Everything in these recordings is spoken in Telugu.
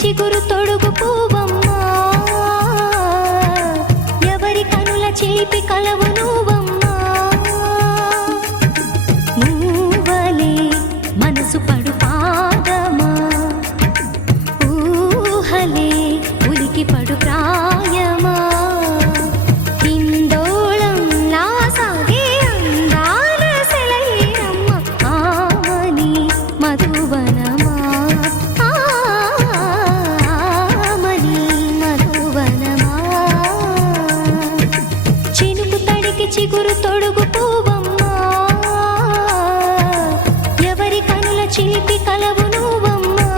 చిగురు తొడుగు పువ్వమ్మా ఎవరి కనుల చిలిపి కలవు నువ్వమ్మా నువ్వలే మనసు పడు పాదమా ఊహలే ఉలికి పడు ప్రాయమా హిందోళంలా సాగే అందాల సెలయేరమ్మ ఆమని మధువనమా ఆమని మధువనమా చినుకు తడికి చిగురు తొడుగు పువ్వమ్మా ఎవరి కనుల చిలిపి కలవు నువ్వమ్మా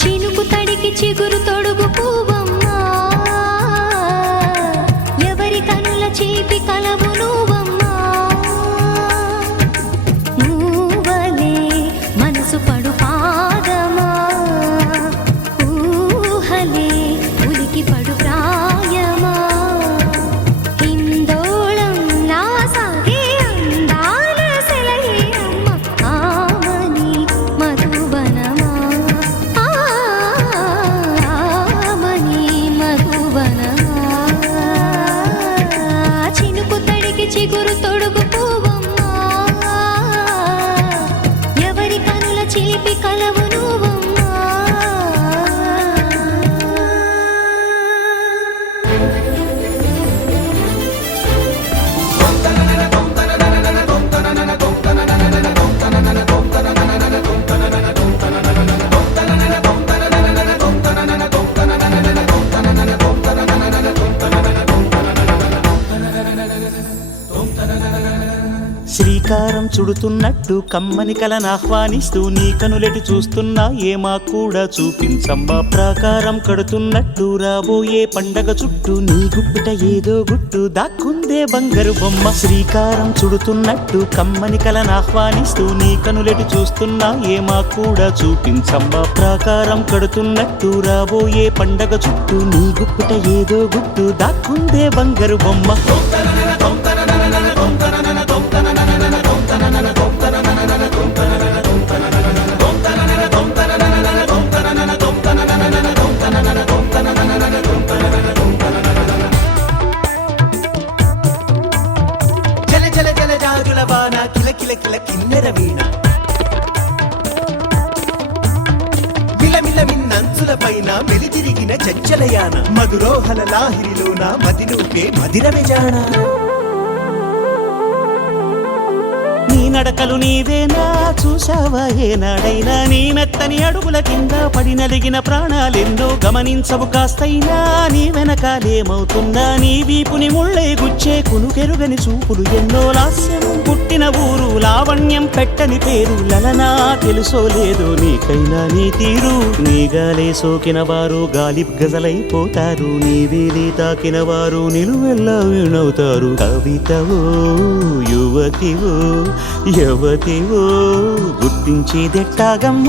చినుకు తడికి చిగురు తొడుగు పువ్వమ్మా ఎవరి కనుల చిలిపి కలవు నువ్వమ్మా నువ్వలే మనసు పడు పాదమా ఊహలే ఉలికి పడు ప్రాయమా హిందోళంలా సాగే అందాల సెలయేరమ్మ ఆమని మధువనమా ఆమని మధువనమా చినుకు తడికి చిగురు తొడుగు పువ్వమ్మా ఎవరి కనుల చిలిపి కలవు నువ్వమ్మా శ్రీకారం చుడుతున్నట్టు కమ్మని కలను ఆహ్వానిస్తూ నీ కనులెటి చూస్తున్నా ఏమా కూడా చూపించమ్మా ప్రాకారం కడుతున్నట్టు రాబోయే పండగ చుట్టూ నీ గుప్పిట ఏదో గుట్టు దాక్కుందే బంగారు బొమ్మ శ్రీకారం చుడుతున్నట్టు కమ్మని కలను ఆహ్వానిస్తూ నీ కనులెటి చూస్తున్నా ఏమా కూడా చూపించమ్మా ప్రాకారం కడుతున్నట్టు రాబోయే పండగ చుట్టూ నీ గుప్పిట ఏదో గుట్టు దాక్కుందే బంగారు బొమ్మ గాజుల వాన కిల కిల కిల కిన్నెర వీణ మిలమిల మిన్నంచుల పైన మెలితిరిగిన చంచలయాన మధురోహల లాహిరిలోన మదినూపే మదిరమె జాణ నీ నడకలు నీవేనా చూసావా ఏనాడైనా నీ మెత్తని అడుగుల కింద పడి నలిగిన ప్రాణాలెన్నో గమనించవు కాస్తైనా నీ వెనకాలేమవుతుందా నీ వీపుని ముళ్ళే గుచ్చే కునుకెరుగని చూపులు ఎన్నో లాస్యం పుట్టిన ఊరు లావణ్యం పెట్టని పేరు లలనా తెలుసో లేదో నీకైనా నీ తీరు నీ గాలే సోకిన వారు గాలి గజలైపోతారు నీ వీధి తాకిన వారు నిలువెల్లా వీణవుతారు కవితవో యువతివో యువతివో గుర్తించేదెట్టాగమ్మ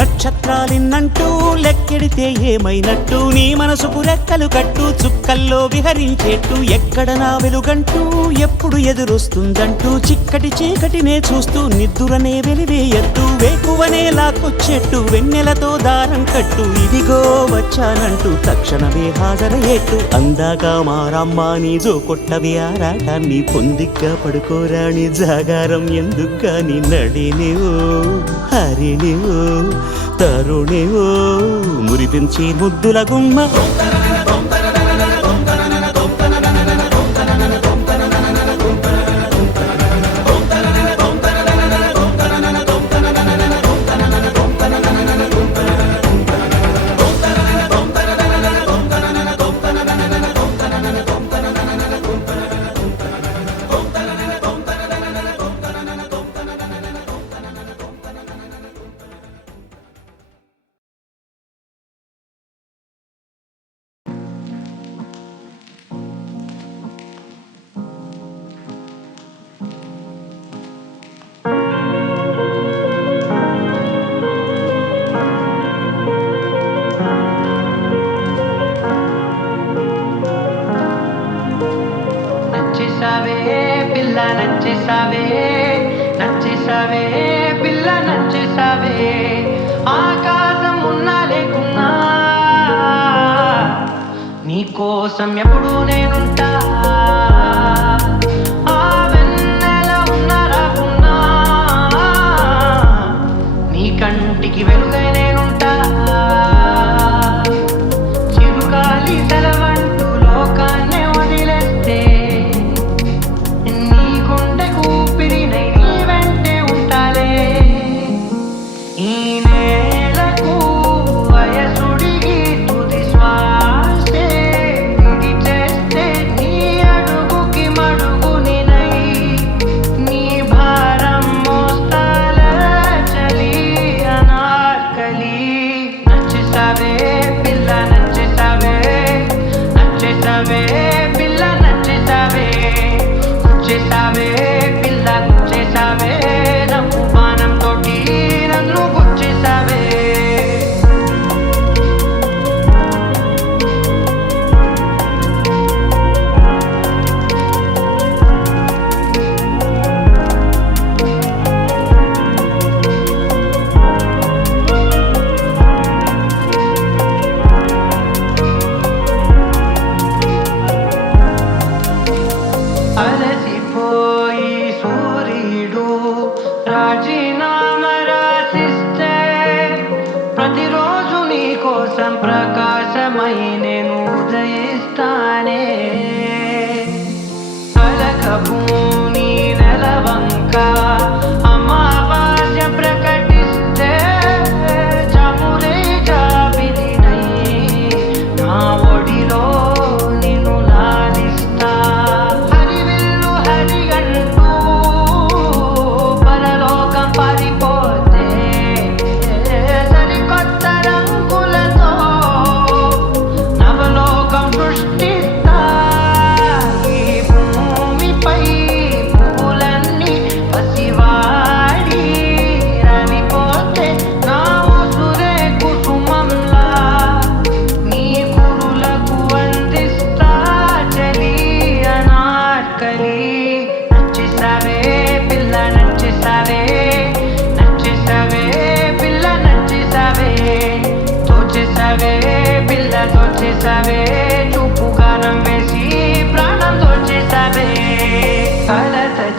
నక్షత్రాలిన్నంటూ లెక్కెడితే ఏమైనట్టు నీ మనసుకు రెక్కలు కట్టు చుక్కల్లో విహరించేట్టు ఎక్కడ నా వెలుగంటూ ఎప్పుడు ఎదురొస్తుందంటూ చిక్కటి చీకటినే చూస్తూ నిద్దురనే వెలివేయద్దు వేకువనే లాక్కొచ్చేట్టు వెన్నెలతో దారం కట్టు ఇదిగో వచ్చానంటూ తక్షణమే హాజరయ్యేట్టు అందాక మారమ్మ నీ జో కొట్టవి ఆరాటాన్ని పొందిగ్గా పడుకోరాని జాగారం ఎందుకని నడినివో హరినివో తరుణివో మురిపించి ముద్దుల గుమ్మ నచ్చేసావే పిల్ల నచ్చేసావే నచ్చేసావే పిల్ల నచ్చేసావే ఆకాశం ఉన్నా లేకున్నా నీకోసం ఎప్పుడు నేనుంటా ఆ వెన్నెల ఉన్నా రాకున్నా నీ కంటికి వెలుగై నేనుంటా చిరుగాలి సెలవంటూ లోకాన్నే వదిలేస్తే నీ గుండెకు ఊపిరినై నీ వెంటే ఉంటాలే ఈ నేలకు వయసుడిగి తుది శ్వాసే విడిచేస్తే నీ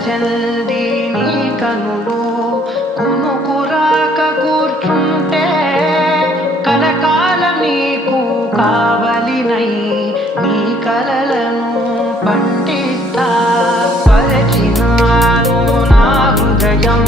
చెంది నీ కనులు కునుకురాక కూర్చుంటే కలకాలం నీకు కావలినై నీ కలలను పండిస్తా పరచినాను నా హృదయం